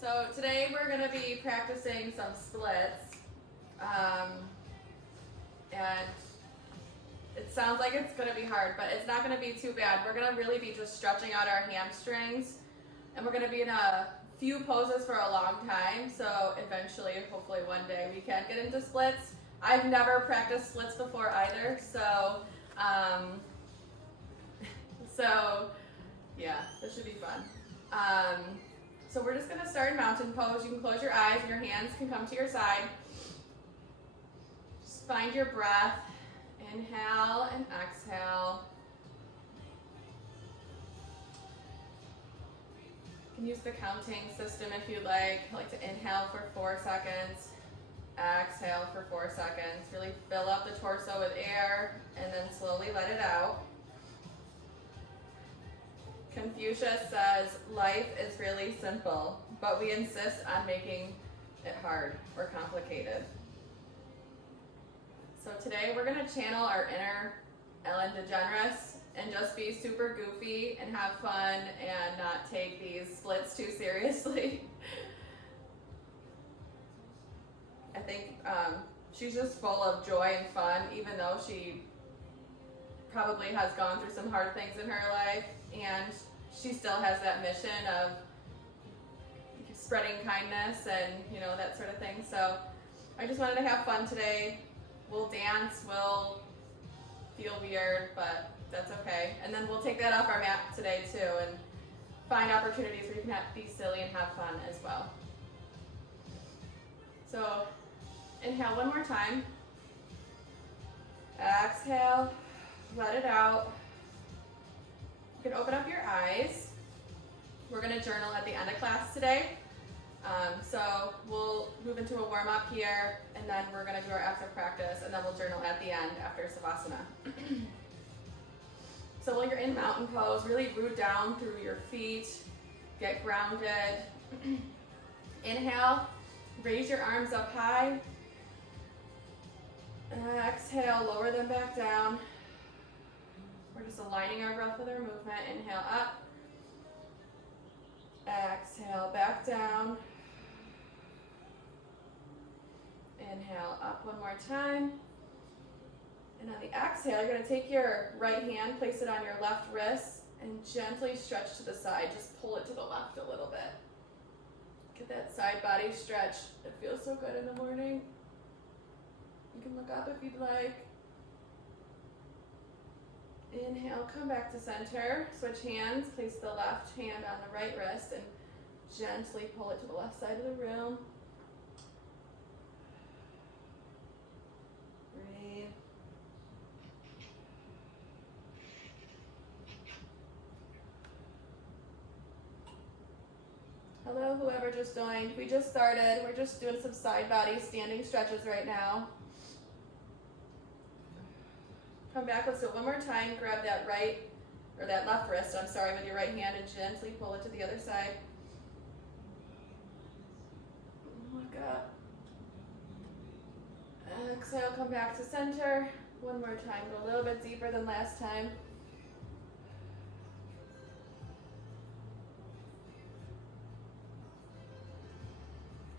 So today we're going to be practicing some splits, and it sounds like it's going to be hard, but it's not going to be too bad. We're going to really be just stretching out our hamstrings, and we're going to be in a few poses for a long time, so eventually, hopefully one day, we can get into splits. I've never practiced splits before either, so yeah, this should be fun. So we're just going to start in mountain pose. You can close your eyes and your hands can come to your side. Just find your breath. Inhale and exhale. You can use the counting system if you'd like. I like to inhale for 4 seconds, exhale for 4 seconds. Really fill up the torso with air and then slowly let it out. Confucius says, life is really simple, but we insist on making it hard or complicated. So today we're going to channel our inner Ellen DeGeneres and just be super goofy and have fun and not take these splits too seriously. I think she's just full of joy and fun, even though she probably has gone through some hard things in her life, and she still has that mission of spreading kindness and, you know, that sort of thing. So I just wanted to have fun today. We'll dance, we'll feel weird, but that's okay. And then we'll take that off our mat today too and find opportunities where you can be silly and have fun as well. So inhale one more time. Exhale, let it out. You can open up your eyes. We're going to journal at the end of class today. So we'll move into a warm-up here, and then we're going to do our active practice, and then we'll journal at the end after Savasana. So while you're in mountain pose, really root down through your feet, get grounded. Inhale, raise your arms up high. Exhale, lower them back down. We're just aligning our breath with our movement. Inhale up. Exhale back down. Inhale up one more time. And on the exhale, you're going to take your right hand, place it on your left wrist, and gently stretch to the side. Just pull it to the left a little bit. Get that side body stretch. It feels so good in the morning. You can look up if you'd like. Inhale, come back to center. Switch hands. Place the left hand on the right wrist and gently pull it to the left side of the room. Breathe. Hello, whoever just joined. We just started. We're just doing some side body standing stretches right now. Come back, let's do it one more time. Grab that right, or that left wrist, I'm sorry, with your right hand and gently pull it to the other side. Look up. Exhale, come back to center. One more time, go a little bit deeper than last time.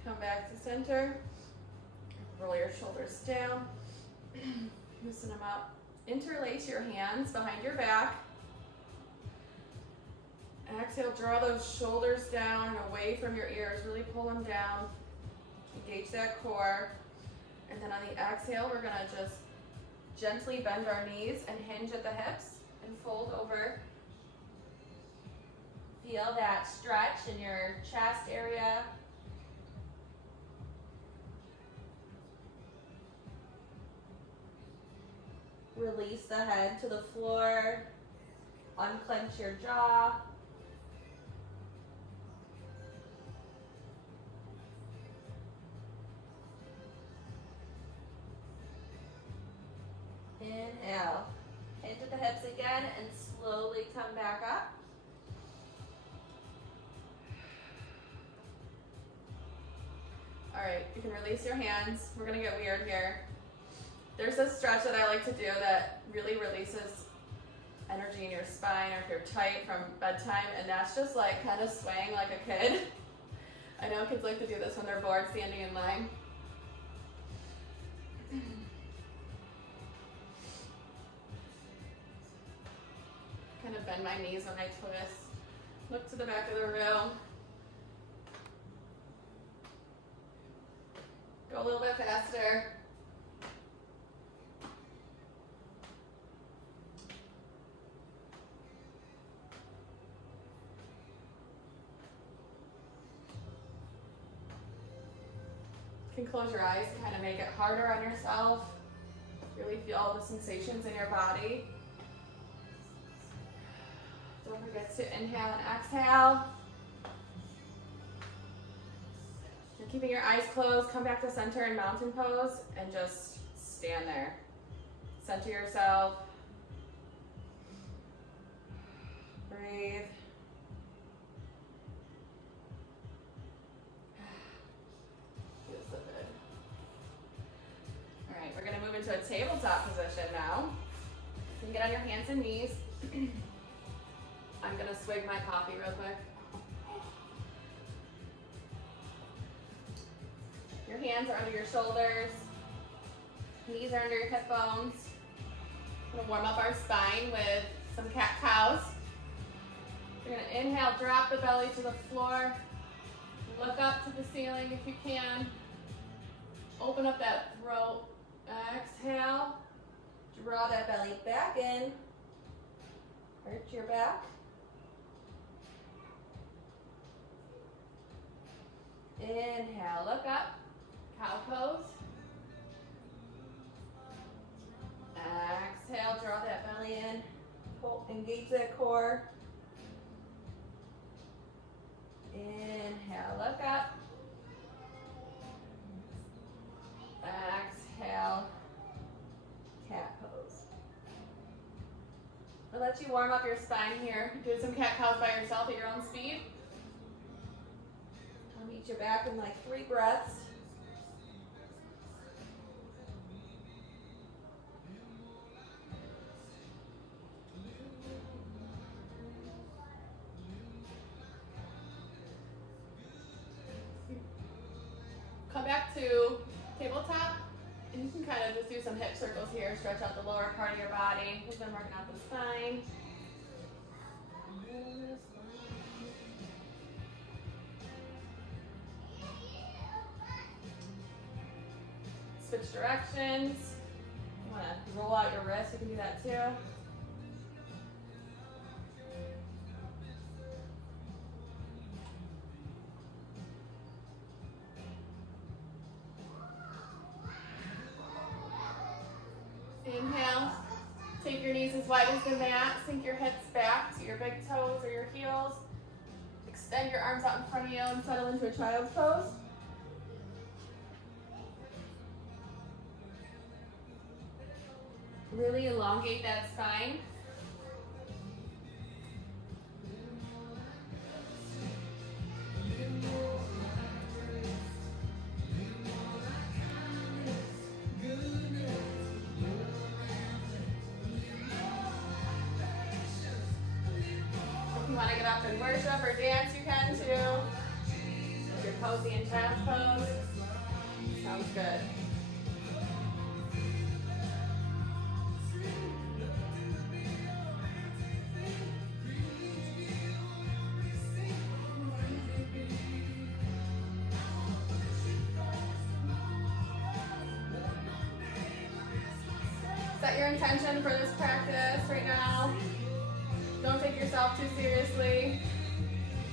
Come back to center. Roll your shoulders down. Loosen them up. Interlace your hands behind your back. Exhale, draw those shoulders down and away from your ears. Really pull them down. Engage that core. And then on the exhale, we're going to just gently bend our knees and hinge at the hips and fold over. Feel that stretch in your chest area. Release the head to the floor. Unclench your jaw. Inhale. Hinge at the hips again and slowly come back up. All right, you can release your hands. We're gonna get weird here. There's a stretch that I like to do that really releases energy in your spine, or if you're tight from bedtime, and that's just like kind of swaying like a kid. I know kids like to do this when they're bored standing in line. Kind of bend my knees when I twist. Look to the back of the room. Go a little bit faster. You can close your eyes and kind of make it harder on yourself. Really feel all the sensations in your body. Don't forget to inhale and exhale. You're keeping your eyes closed. Come back to center in mountain pose and just stand there. Center yourself. Breathe. Feels so good. All right, we're going to move into a tabletop position now. You can get on your hands and knees. I'm going to swig my coffee real quick. Your hands are under your shoulders. Knees are under your hip bones. We're going to warm up our spine with some cat-cows. You're going to inhale, drop the belly to the floor. Look up to the ceiling if you can. Open up that throat. Exhale. Draw that belly back in. Arch your back. Inhale, look up. Cow pose. Exhale, draw that belly in. Pull, engage that core. Inhale, look up. Exhale, cat pose. I'll let you warm up your spine here. Do some cat cows by yourself at your own speed. I'll meet you back in like 3 breaths. Come back to tabletop, and you can kind of just do some hip circles here, stretch out the lower part of your body. We've been working out the spine. Switch directions. You want to roll out your wrist, you can do that too. Inhale, take your knees as wide as the mat, sink your hips back to your big toes or your heels. Extend your arms out in front of you and settle into a child's pose. Really elongate that spine. Want to get up and worship or dance, you can too. If you're posy in child's pose, sounds good. Set your intention for this practice right now. Don't take yourself too seriously.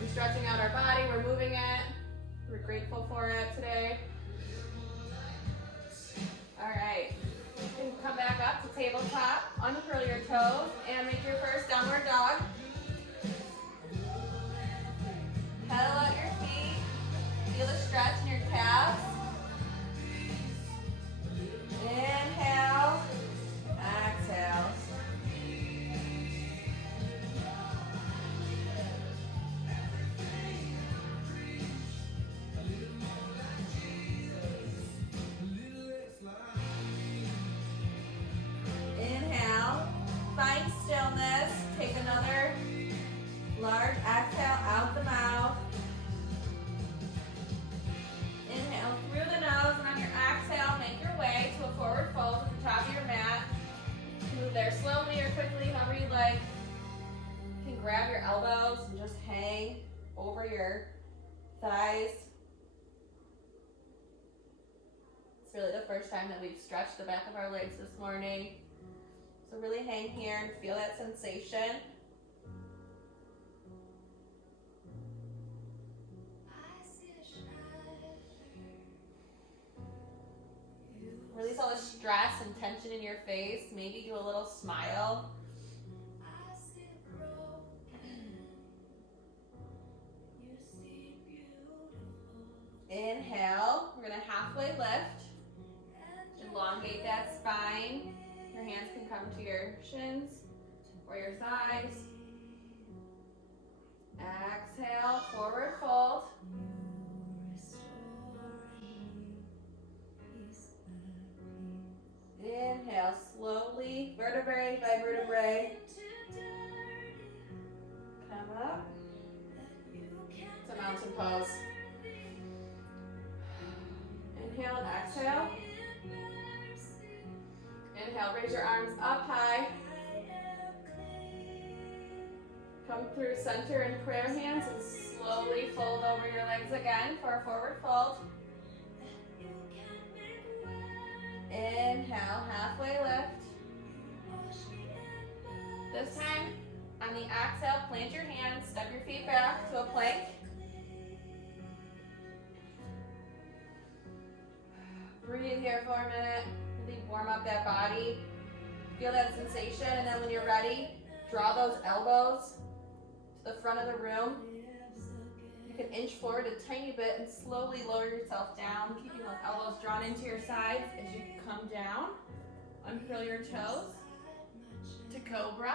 We're stretching out our body, we're moving it. We're grateful for it today. All right, you can come back up to tabletop, uncurl your toes, and make your first downward dog. Pedal out your feet, feel the stretch in your calves. Inhale, exhale. Inhale, find stillness, take another time that we've stretched the back of our legs this morning. So really hang here and feel that sensation. Release all the stress and tension in your face. Maybe do a little smile. Inhale, we're going to halfway lift. Elongate that spine. Your hands can come to your shins or your thighs. Exhale, forward fold. Inhale, slowly, vertebrae by vertebrae. Come up. It's a mountain pose. Inhale and exhale. Inhale, raise your arms up high. Come through center and prayer hands and slowly fold over your legs again for a forward fold. Inhale, halfway lift. This time, on the exhale, plant your hands, step your feet back to a plank. Breathe here for a minute. Really warm up that body. Feel that sensation, and then when you're ready, draw those elbows to the front of the room. You can inch forward a tiny bit and slowly lower yourself down, keeping those elbows drawn into your sides as you come down. Uncurl your toes to cobra.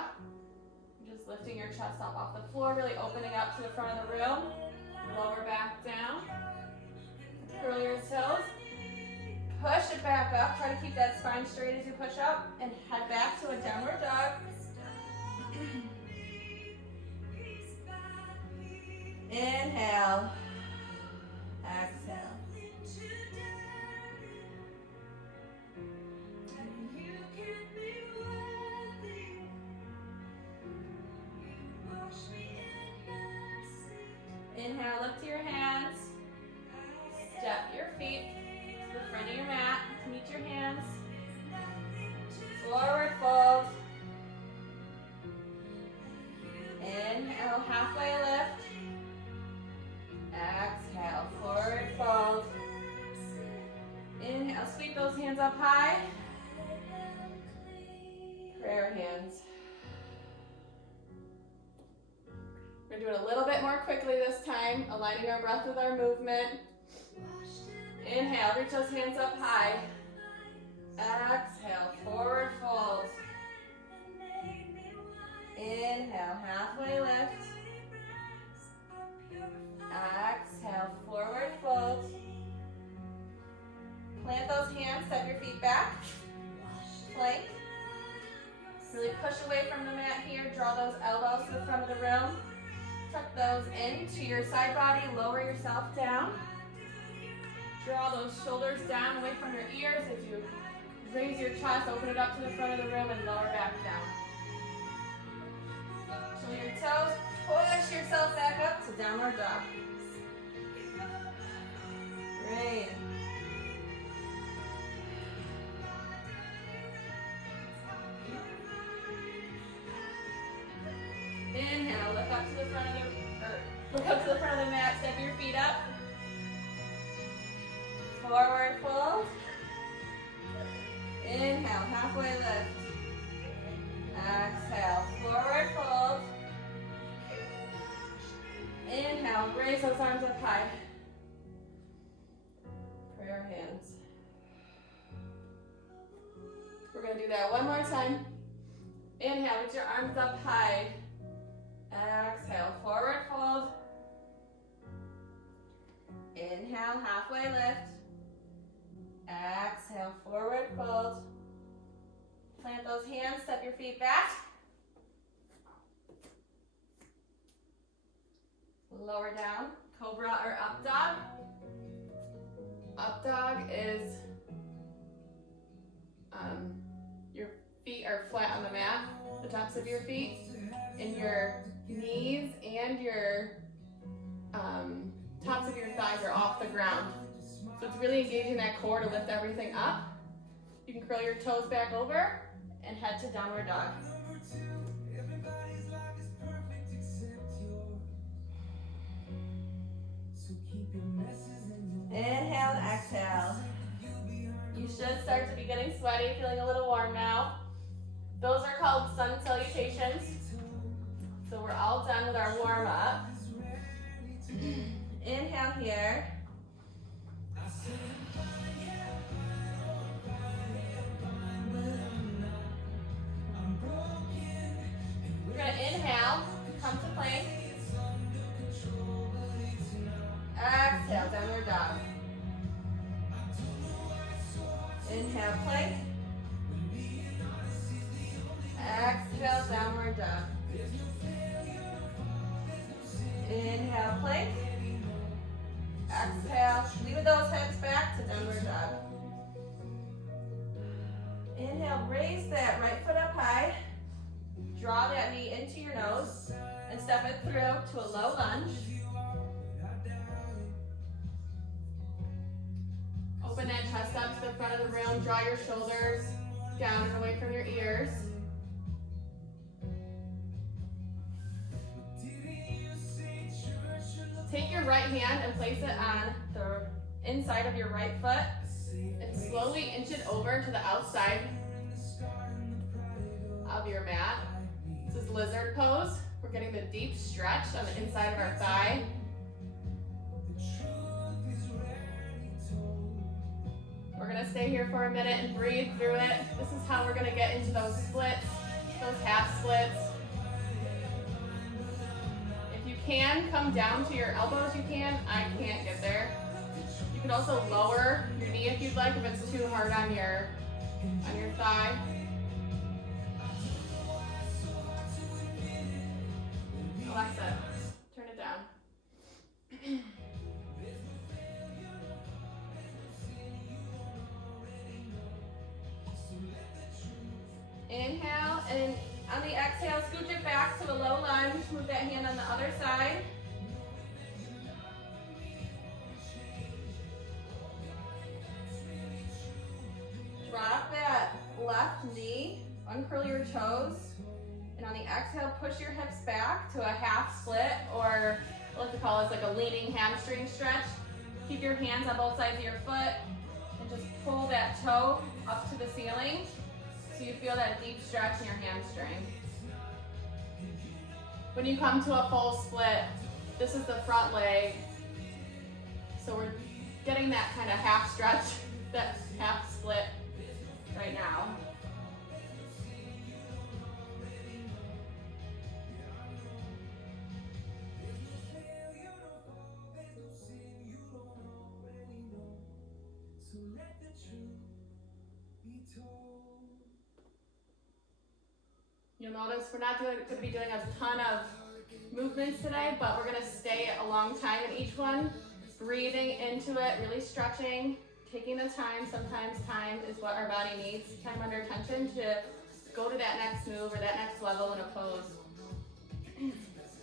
Just lifting your chest up off the floor, really opening up to the front of the room. Lower back down. Curl your toes. Push it back up. Try to keep that spine straight as you push up and head back to a downward dog. Inhale. Exhale. Inhale, lift your hands. Step your feet to the front of your mat. Meet your hands. Forward fold. Inhale, halfway lift. Exhale, forward fold. Inhale, sweep those hands up high. Prayer hands. We're doing a little bit more quickly this time, aligning our breath with our movement. Inhale, reach those hands up high. Exhale, forward fold. Inhale, halfway lift. Exhale, forward fold. Plant those hands, step your feet back. Plank. Really push away from the mat here. Draw those elbows to the front of the room. Tuck those into your side body. Lower yourself down. Draw those shoulders down away from your ears as you raise your chest, open it up to the front of the room, and lower back down. Show your toes, push yourself back up to downward dog. Great. Inhale, look up to the front of the mat, step your feet up. Forward fold. Inhale, halfway lift. Exhale, forward fold. Inhale, raise those arms up high. Prayer hands. We're going to do that one more time. Inhale, reach your arms up high. Exhale, forward fold. Inhale, halfway lift. Exhale, forward fold. Plant those hands, step your feet back. Lower down, cobra or up dog. Up dog is your feet are flat on the mat, the tops of your feet, and your knees and your tops of your thighs are off the ground. So it's really engaging that core to lift everything up. You can curl your toes back over and head to downward dog. Inhale and exhale. You should start to be getting sweaty, feeling a little warm now. Those are called sun salutations. So we're all done with our warm up. Inhale here. We're going to inhale, come to plank. Exhale, downward dog. Inhale, plank. Exhale, downward dog. Inhale, plank. Exhale, leave those hips back to downward dog. Inhale, raise that right foot up high. Draw that knee into your nose and step it through to a low lunge. Open that chest up to the front of the room. Draw your shoulders down and away from your ears. Take your right hand and place it on the inside of your right foot and slowly inch it over to the outside of your mat. This is lizard pose. We're getting the deep stretch on the inside of our thigh. We're gonna stay here for a minute and breathe through it. This is how we're gonna get into those splits, those half splits. If you can come down to your elbows, you can. I can't get there. You can also lower your knee if you'd like, if it's too hard on your thigh. Alexa, turn it down. Inhale, and on the exhale, scooch it back to a low lunge. Move that hand on the other side. Drop that left knee, uncurl your toes, and on the exhale, push your hips back to a half split, or I like to call this like a leaning hamstring stretch. Keep your hands on both sides of your foot, and just pull that toe up to the ceiling. So you feel that deep stretch in your hamstring. When you come to a full split, this is the front leg. So we're getting that kind of half stretch, that half split right now. You'll notice we're not going to be doing a ton of movements today, but we're going to stay a long time in each one, breathing into it, really stretching, taking the time. Sometimes time is what our body needs, time under tension, to go to that next move or that next level in a pose.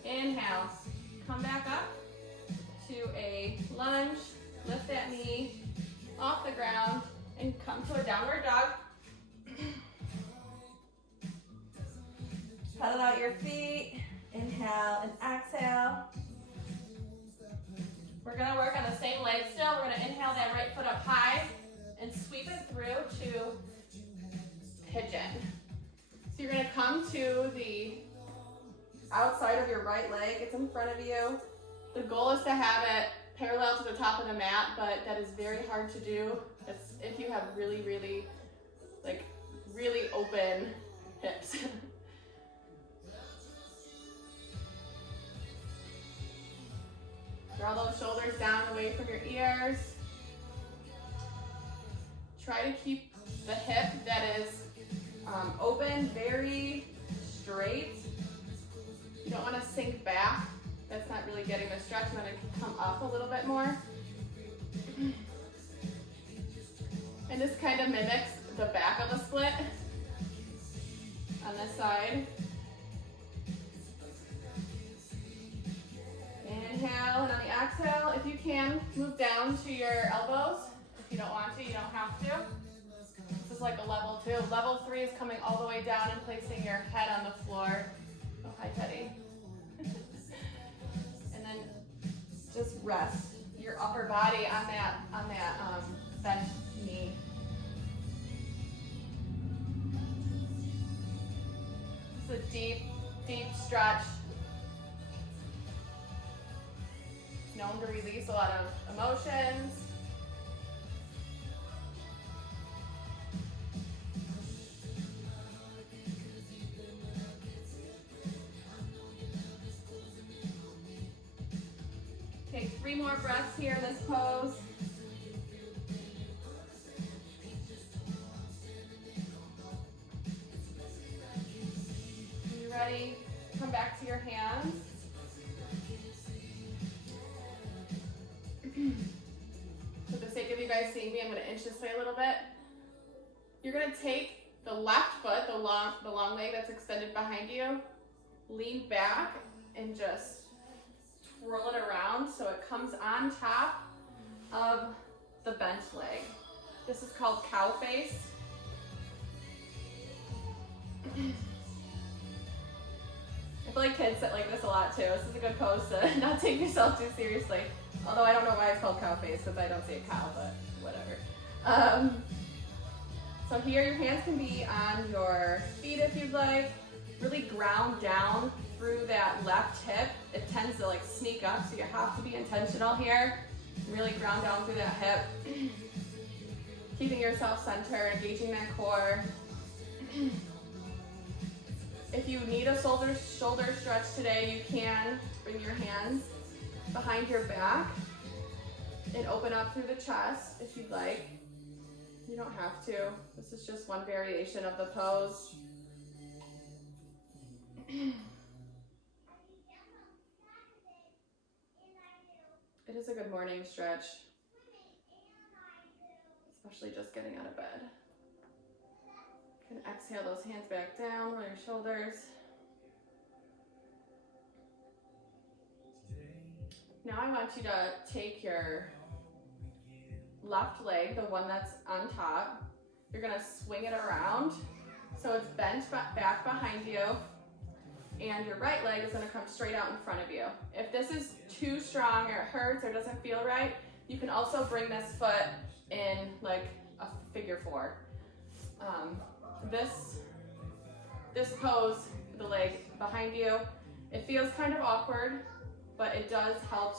Inhale, come back up to a lunge, lift that knee off the ground, and come to a downward dog. Pedal out your feet, inhale and exhale. We're gonna work on the same leg still. We're gonna inhale that right foot up high and sweep it through to pigeon. So you're gonna come to the outside of your right leg. It's in front of you. The goal is to have it parallel to the top of the mat, but that is very hard to do. It's if you have really open hips. Draw those shoulders down away from your ears. Try to keep the hip that is open very straight. You don't want to sink back. That's not really getting the stretch. I'm going to come up a little bit more. And this kind of mimics the back of a split on this side. Inhale, and on the exhale, if you can, move down to your elbows. If you don't want to, you don't have to. This is is like a level 2. Level 3 is coming all the way down and placing your head on the floor. Oh, hi, Teddy. And then just rest your upper body on that bent knee. It's a deep, deep stretch. It's known to release a lot of emotions. Take 3 more breaths here in this pose. When you're ready, come back to your hands. For the sake of you guys seeing me, I'm going to inch this way a little bit. You're going to take the left foot, the long leg that's extended behind you, lean back and just twirl it around so it comes on top of the bent leg. This is called cow face. I feel like kids sit like this a lot too. This is a good pose to not take yourself too seriously. Although I don't know why it's called cow face because I don't see a cow, but whatever. So here your hands can be on your feet if you'd like. Really ground down through that left hip. It tends to like sneak up, so you have to be intentional here. Really ground down through that hip. Keeping yourself centered, engaging that core. If you need a shoulder stretch today, you can bring your hands behind your back and open up through the chest if you'd like. You don't have to. This is just one variation of the pose. It is a good morning stretch, especially just getting out of bed. You can exhale those hands back down on your shoulders. Now I want you to take your left leg, the one that's on top, you're gonna swing it around so it's bent back behind you, and your right leg is gonna come straight out in front of you. If this is too strong or it hurts or doesn't feel right, you can also bring this foot in like a figure 4. This pose, the leg behind you, it feels kind of awkward, but it does help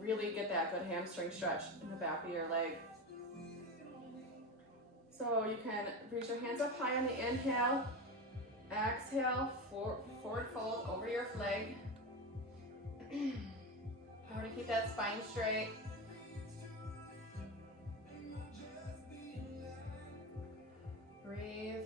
really get that good hamstring stretch in the back of your leg. So you can reach your hands up high on the inhale, exhale, forward fold over your leg. Remember to keep that spine straight. Breathe.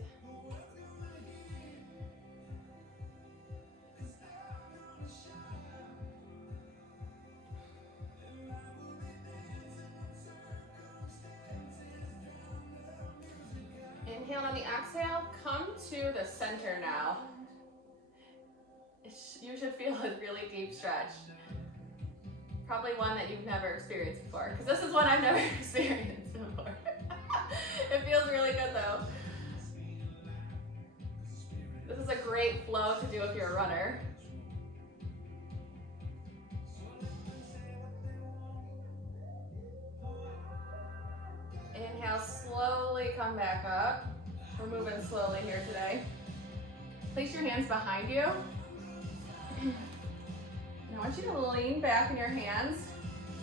Inhale on the exhale, come to the center now. You should feel a really deep stretch. Probably one that you've never experienced before, because this is one I've never experienced before. It feels really good though. This is a great flow to do if you're a runner. Inhale, slowly come back up. We're moving slowly here today. Place your hands behind you. And I want you to lean back in your hands.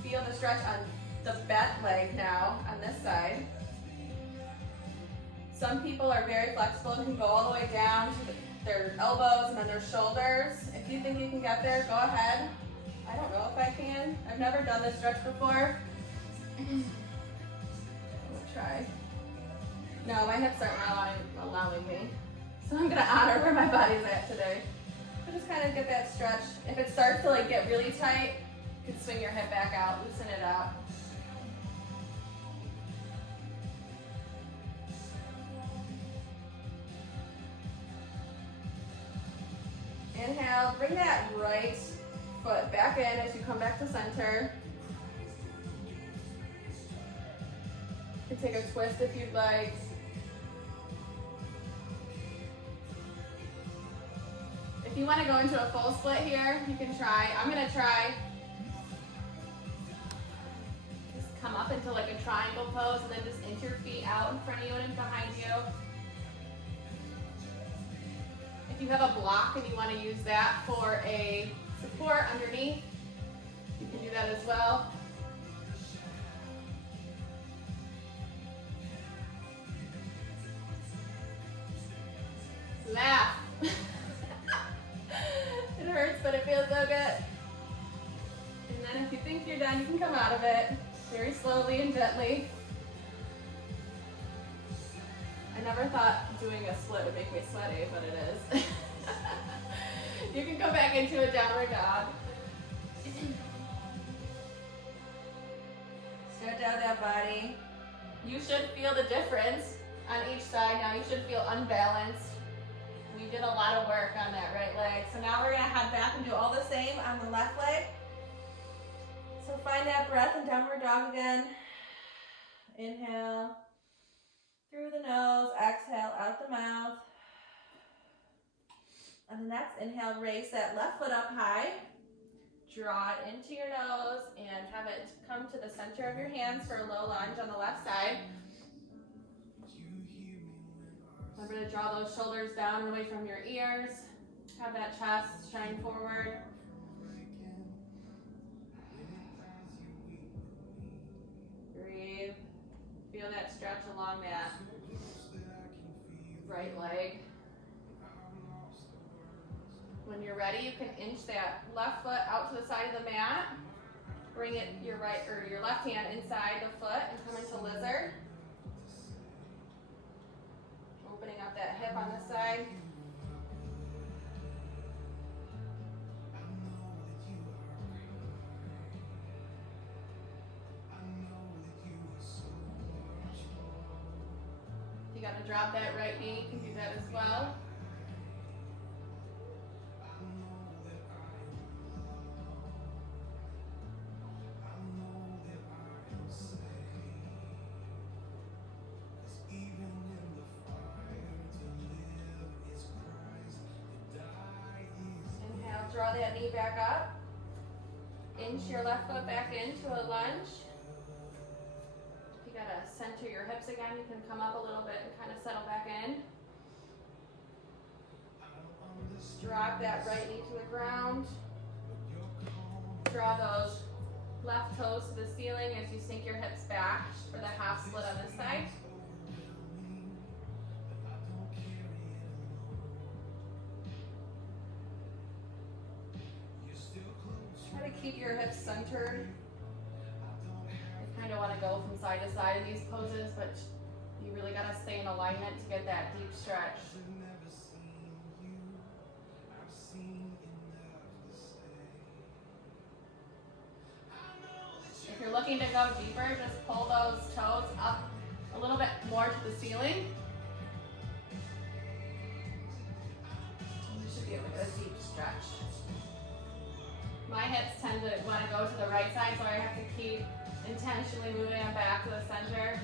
Feel the stretch on the bent leg now on this side. Some people are very flexible and can go all the way down to their elbows and then their shoulders. If you think you can get there, go ahead. I don't know if I can. I've never done this stretch before. Try. No, my hips aren't allowing me. So I'm gonna honor where my body's at today. So just kind of get that stretch. If it starts to like get really tight, you can swing your hip back out, loosen it up. Inhale, bring that right foot back in as you come back to center. take a twist if you'd like. If you want to go into a full split here, you can try. I'm going to try. Just come up into like a triangle pose and then just inch your feet out in front of you and behind you. If you have a block and you want to use that for a support underneath, you can do that as well. Laugh. It hurts, but it feels so good. And then if you think you're done, you can come out of it very slowly and gently. I never thought doing a split would make me sweaty, but it is. You can go back into a downward dog. Stretch out that body. You should feel the difference on each side. Now you should feel unbalanced. We did a lot of work on that right leg. So now we're gonna head back and do all the same on the left leg. So find that breath in downward dog again. Inhale through the nose, exhale out the mouth. On the next inhale, raise that left foot up high. Draw it into your nose and have it come to the center of your hands for a low lunge on the left side. Remember to draw those shoulders down and away from your ears. Have that chest shine forward. Breathe. Feel that stretch along that right leg. When you're ready, you can inch that left foot out to the side of the mat. Bring it your right or your left hand inside the foot and come into lizard. Opening up that hip on this side. If you got to drop that right knee, you can do that as well. Draw that knee back up. Inch your left foot back into a lunge. If you gotta center your hips again, you can come up a little bit and kind of settle back in. Drop that right knee to the ground. Draw those left toes to the ceiling as you sink your hips back for the half split on this side. Try to keep your hips centered. You kind of want to go from side to side in these poses, but you really got to stay in alignment to get that deep stretch. If you're looking to go deeper, just pull those toes up a little bit more to the ceiling. You should be able to get a deep stretch. My hips tend to want to go to the right side, so I have to keep intentionally moving them back to the center.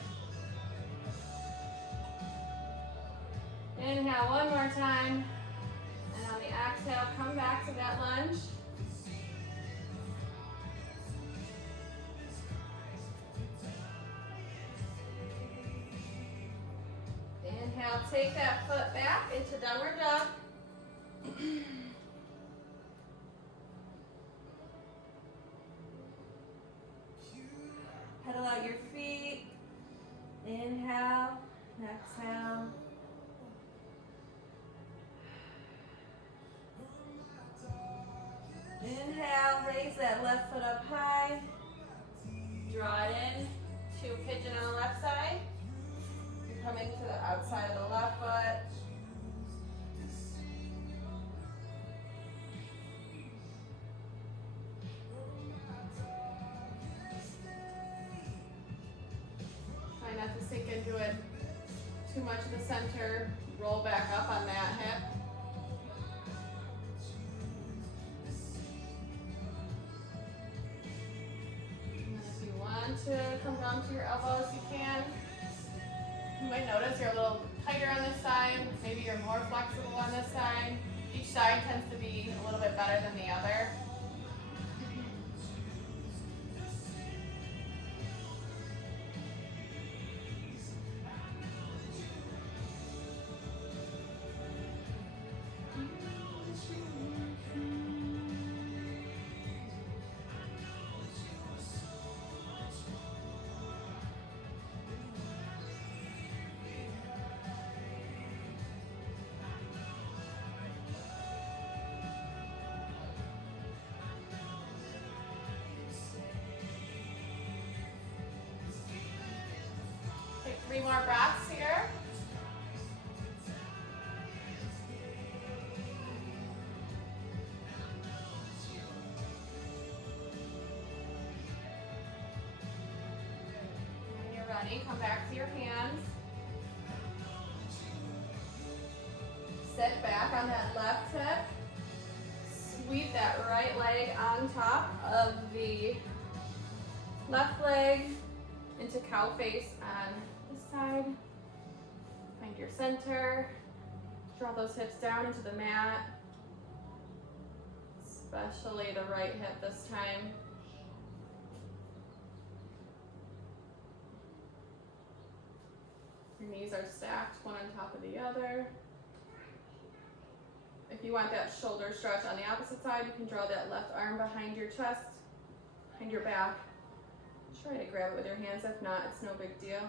Inhale one more time. And on the exhale, come back to that lunge. Inhale, take that foot back into downward dog. Pedal out your feet. Inhale, exhale. Inhale, raise that left foot up high. Draw it in to pigeon on the left side. You're coming to the outside of the left foot. Try not to sink into it too much in the center. Roll back up on that hip. And if you want to come down to your elbows, you can. You might notice you're a little tighter on this side, maybe you're more flexible on this side. Each side tends to be a little bit better than the other. Take 3 more breaths here. When you're ready, come back to your hands. Sit back on that left hip. Sweep that right leg on top of the left leg into cow face on this side. Find your center. Draw those hips down into the mat, especially the right hip this time. Your knees are stacked one on top of the other. If you want that shoulder stretch on the opposite side, you can draw that left arm behind your chest, behind your back. Try to grab it with your hands. If not, it's no big deal.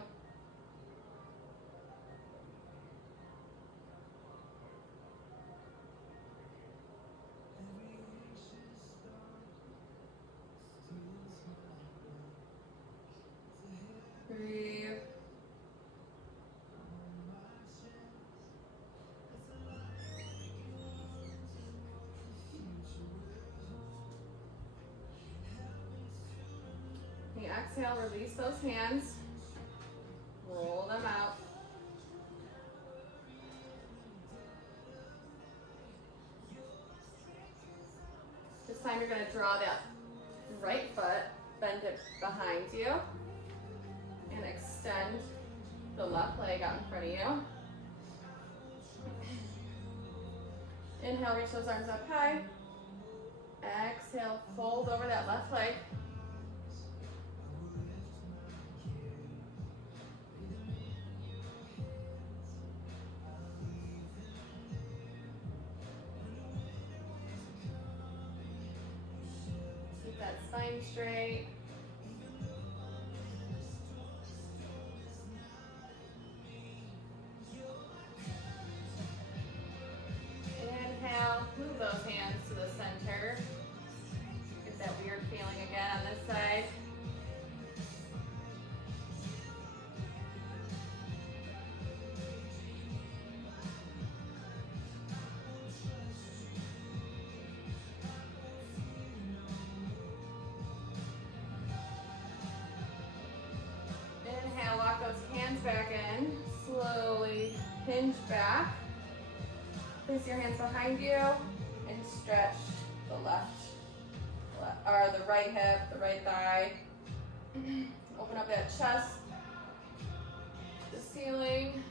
Breathe. The exhale, release those hands. Roll them out. This time you're going to draw that right foot, bend it behind you, and extend the left leg out in front of you. Inhale, reach those arms up high. Exhale, fold over that left leg. Keep that spine straight. Inhale, move those hands to the center. Get that weird feeling again on this side. Inhale, walk those hands back in. Slowly hinge back. Place your hands behind you and stretch the or the right hip, the right thigh. Open up that chest, the ceiling.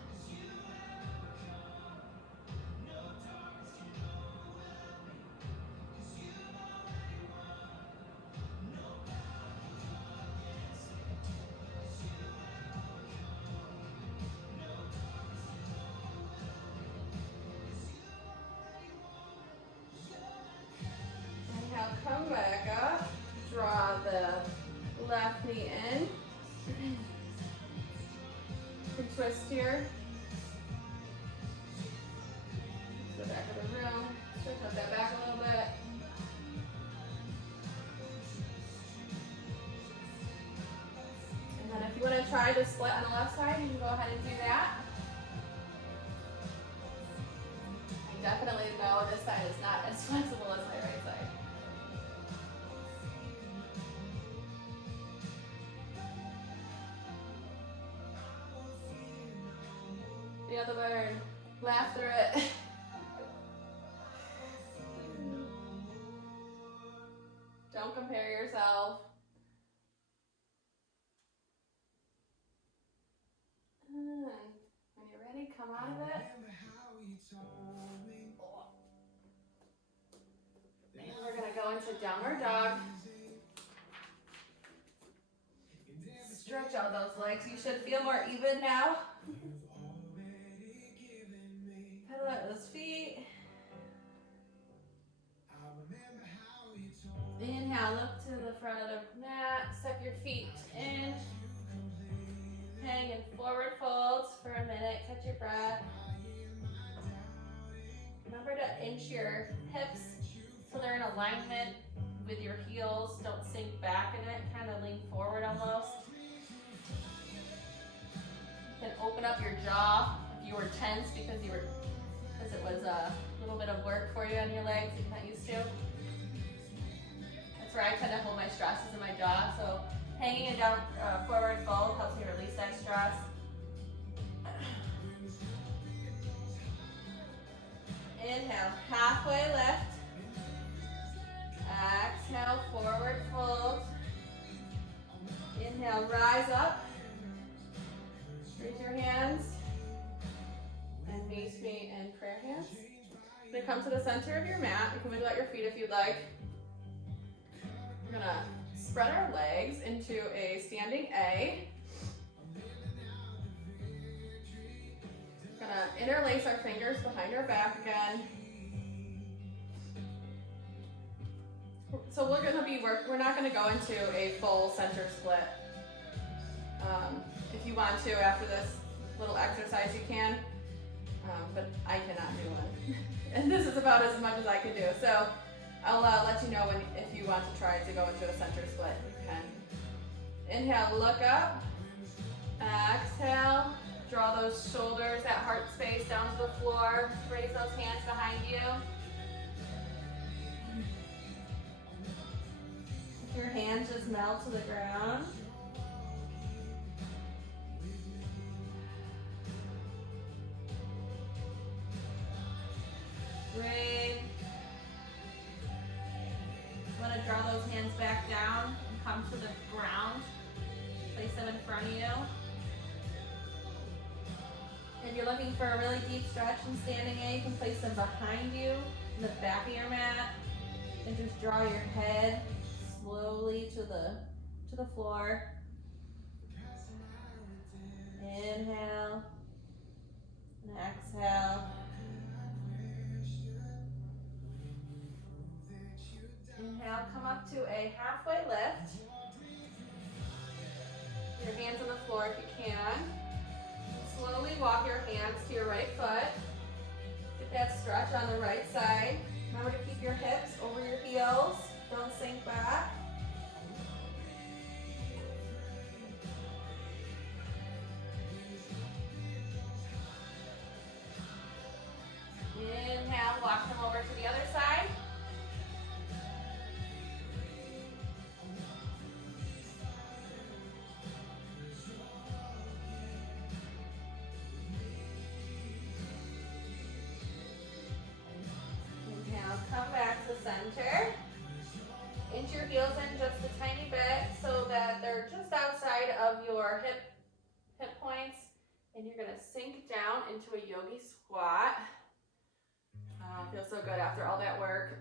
Inhale, come back up. Draw the left knee in. You can twist here. To the back of the room. Stretch out that back a little bit. And then if you want to try the split on the left side, you can go ahead and do that. You definitely know this side is not as flexible as my right side. The other bird, laugh through it. Don't compare yourself. And And we're gonna go into downward dog. Stretch out those legs. You should feel more even now. Pedal out those feet. Inhale, look to the front of the mat. Step your feet in. Hang in forward folds for a minute. Catch your breath. Remember to inch your hips so they're in alignment with your heels. Don't sink back in it. Kind of lean forward almost. You can open up your jaw if you were tense because it was a little bit of work for you on your legs you're not used to. That's where I tend to hold my stresses in my jaw. So hanging it down forward fold helps me release that stress. Inhale, halfway lift. Exhale, forward fold. Inhale, rise up. Raise your hands. And face me in prayer hands. You're gonna come to the center of your mat. You can wiggle out your feet if you'd like. We're gonna spread our legs into a standing A. We're gonna interlace our fingers behind our back again. So we're not gonna go into a full center split. If you want to after this little exercise, you can. But I cannot do one. And this is about as much as I can do. So I'll let you know if you want to try to go into a center split, you can. Inhale, look up. Exhale, draw those shoulders, that heart space down to the floor. Raise those hands behind you. Your hands just melt to the ground. Breathe. Want to draw those hands back down and come to the ground. Place them in front of you. If you're looking for a really deep stretch in standing A, you can place them behind you in the back of your mat. And just draw your head slowly to the floor. Inhale and exhale. Inhale, come up to a halfway lift. Your hands on the floor if you can. Slowly walk your hands to your right foot. Get that stretch on the right side. Remember to keep your hips over your heels. Don't sink back. Inhale, walk them over to the other side. Inhale, come back to center. Inch your heels in just a tiny bit so that they're just outside of your hip points. And you're gonna sink down into a yogi squat. Feels so good after all that work.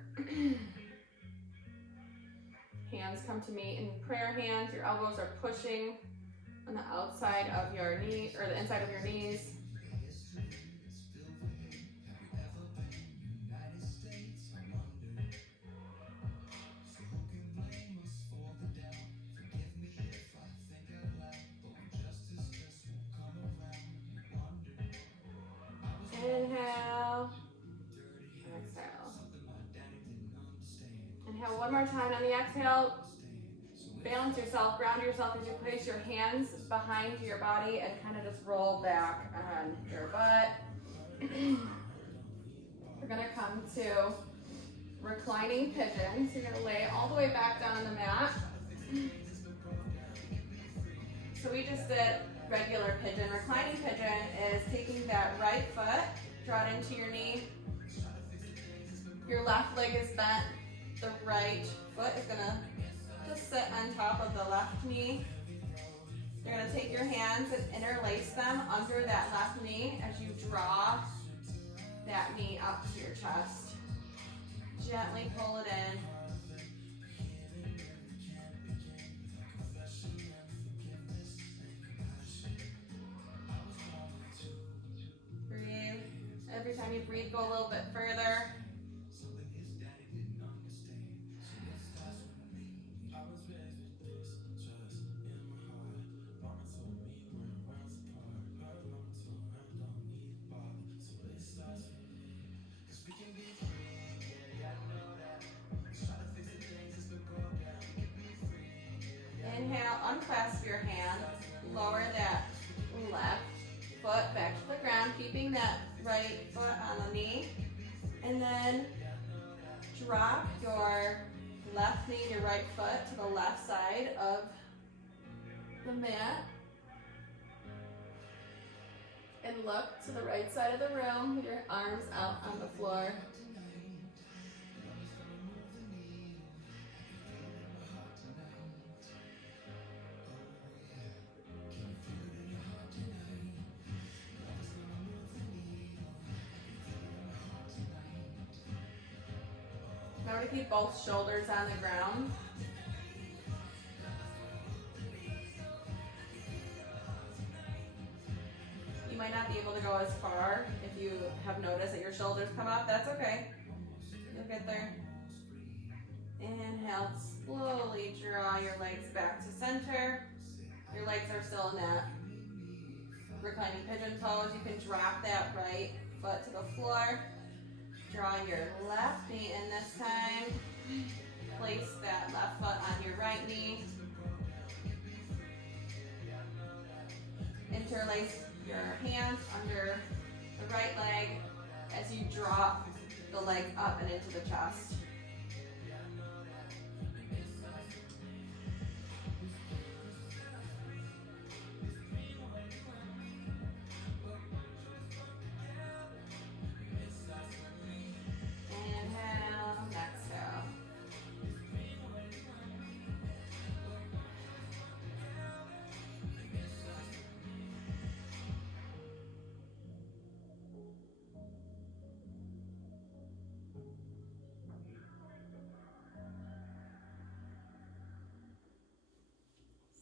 Hands come to meet in prayer hands. Your elbows are pushing on the outside of your knee, or the inside of your knees. Inhale. Exhale. Inhale one more time on the exhale. Balance yourself, ground yourself as you place your hands behind your body and kind of just roll back on your butt. We're gonna come to reclining pigeon. So you're gonna lay all the way back down on the mat. So we just did regular pigeon. Reclining pigeon is taking that right foot, draw it into your knee. Your left leg is bent. The right foot is gonna just sit on top of the left knee. You're gonna take your hands and interlace them under that left knee as you draw that knee up to your chest. Gently pull it in. Breathe. Every time you breathe, go a little bit further. Inhale, unclasp your hand, lower that left foot back to the ground, keeping that right foot on the knee, and then drop your left knee and your right foot to the left side of the mat, and look to the right side of the room, your arms out on the floor. Remember to keep both shoulders on the ground. You might not be able to go as far if you have noticed that your shoulders come up. That's okay. You'll get there. Inhale, slowly draw your legs back to center. Your legs are still in that reclining pigeon pose. You can drop that right foot to the floor. Draw your left knee in this time. Place that left foot on your right knee. Interlace your hands under the right leg as you drop the leg up and into the chest.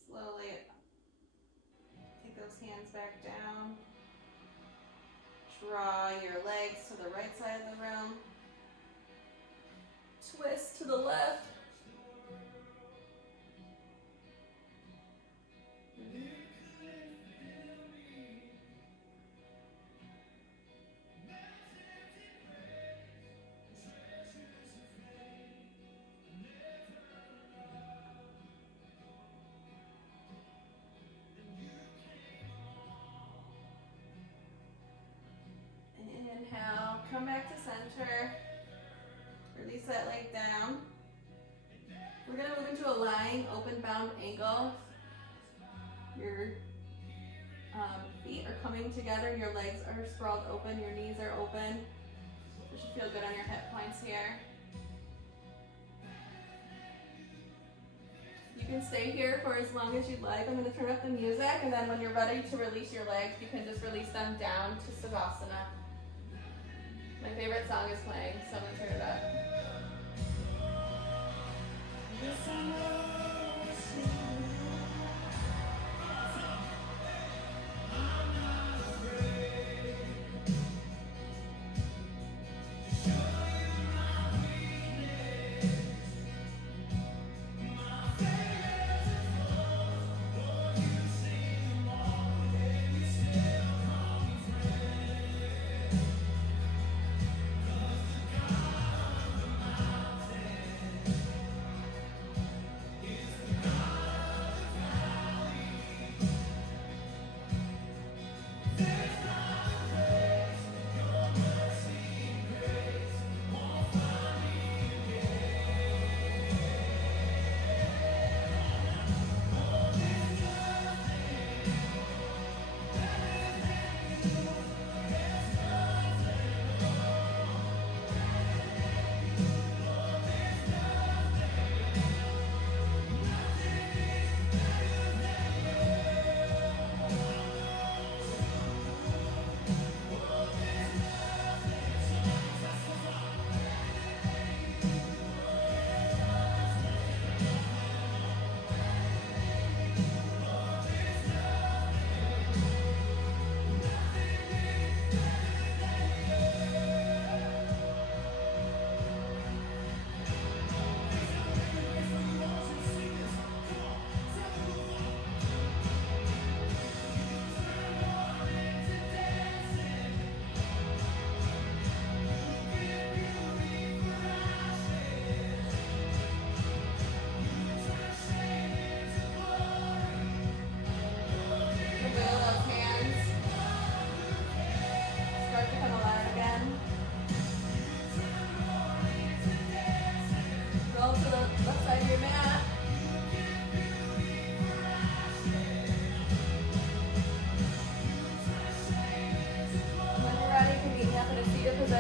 Slowly take those hands back down. Draw your legs to the right side of the room. Twist to the left. Inhale, come back to center. Release that leg down. We're going to move into a lying open bound angle. Your feet are coming together, your legs are sprawled open, your knees are open. It should feel good on your hip points here. You can stay here for as long as you'd like. I'm going to turn up the music, and then when you're ready to release your legs, you can just release them down to Savasana. My favorite song is playing, so I'm going to turn it up.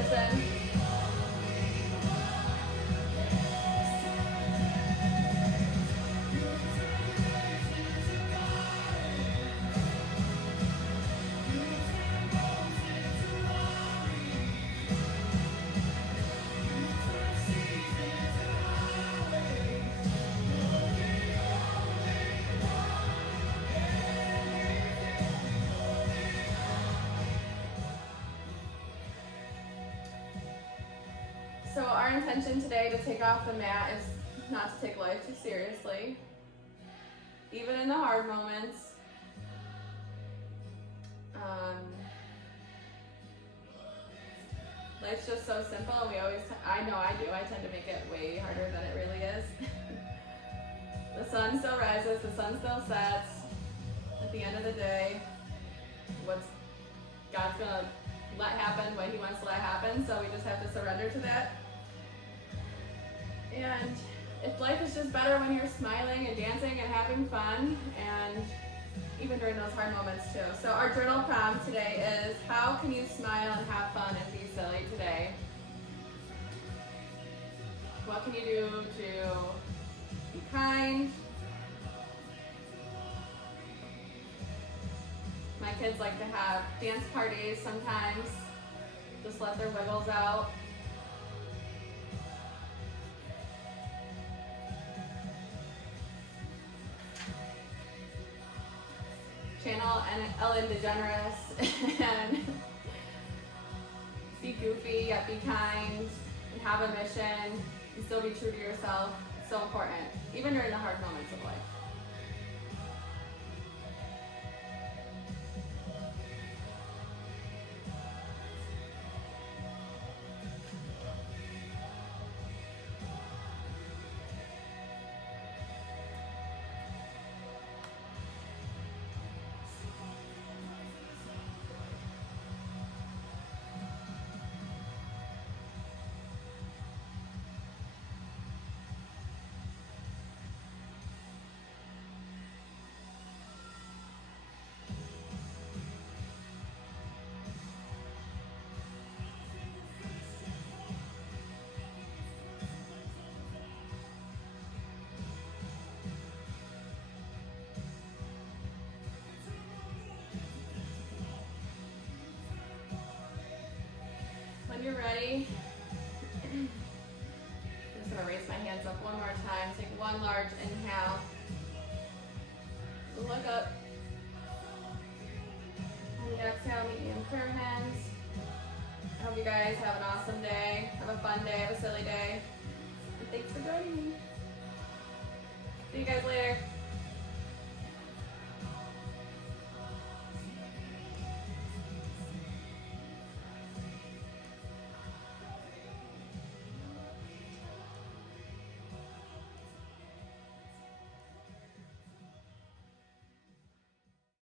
mission. So our intention today to take off the mat is not to take life too seriously, even in the hard moments. Life's just so simple, and I know I do, I tend to make it way harder than it really is. The sun still rises, the sun still sets. At the end of the day, what's God's gonna let happen what He wants to let happen, so we just have to surrender to that. And if life is just better when you're smiling and dancing and having fun, and even during those hard moments too. So our journal prompt today is, how can you smile and have fun and be silly today? What can you do to be kind? My kids like to have dance parties sometimes, just let their wiggles out. Channel Ellen DeGeneres and be goofy yet be kind and have a mission and still be true to yourself. So important, even during the hard moments of life. When you're ready, I'm just going to raise my hands up one more time. Take one large inhale. Look up. On the exhale, meet me in prayer hands. I hope you guys have an awesome day. Have a fun day. Have a silly day. And thanks for joining me. See you guys later.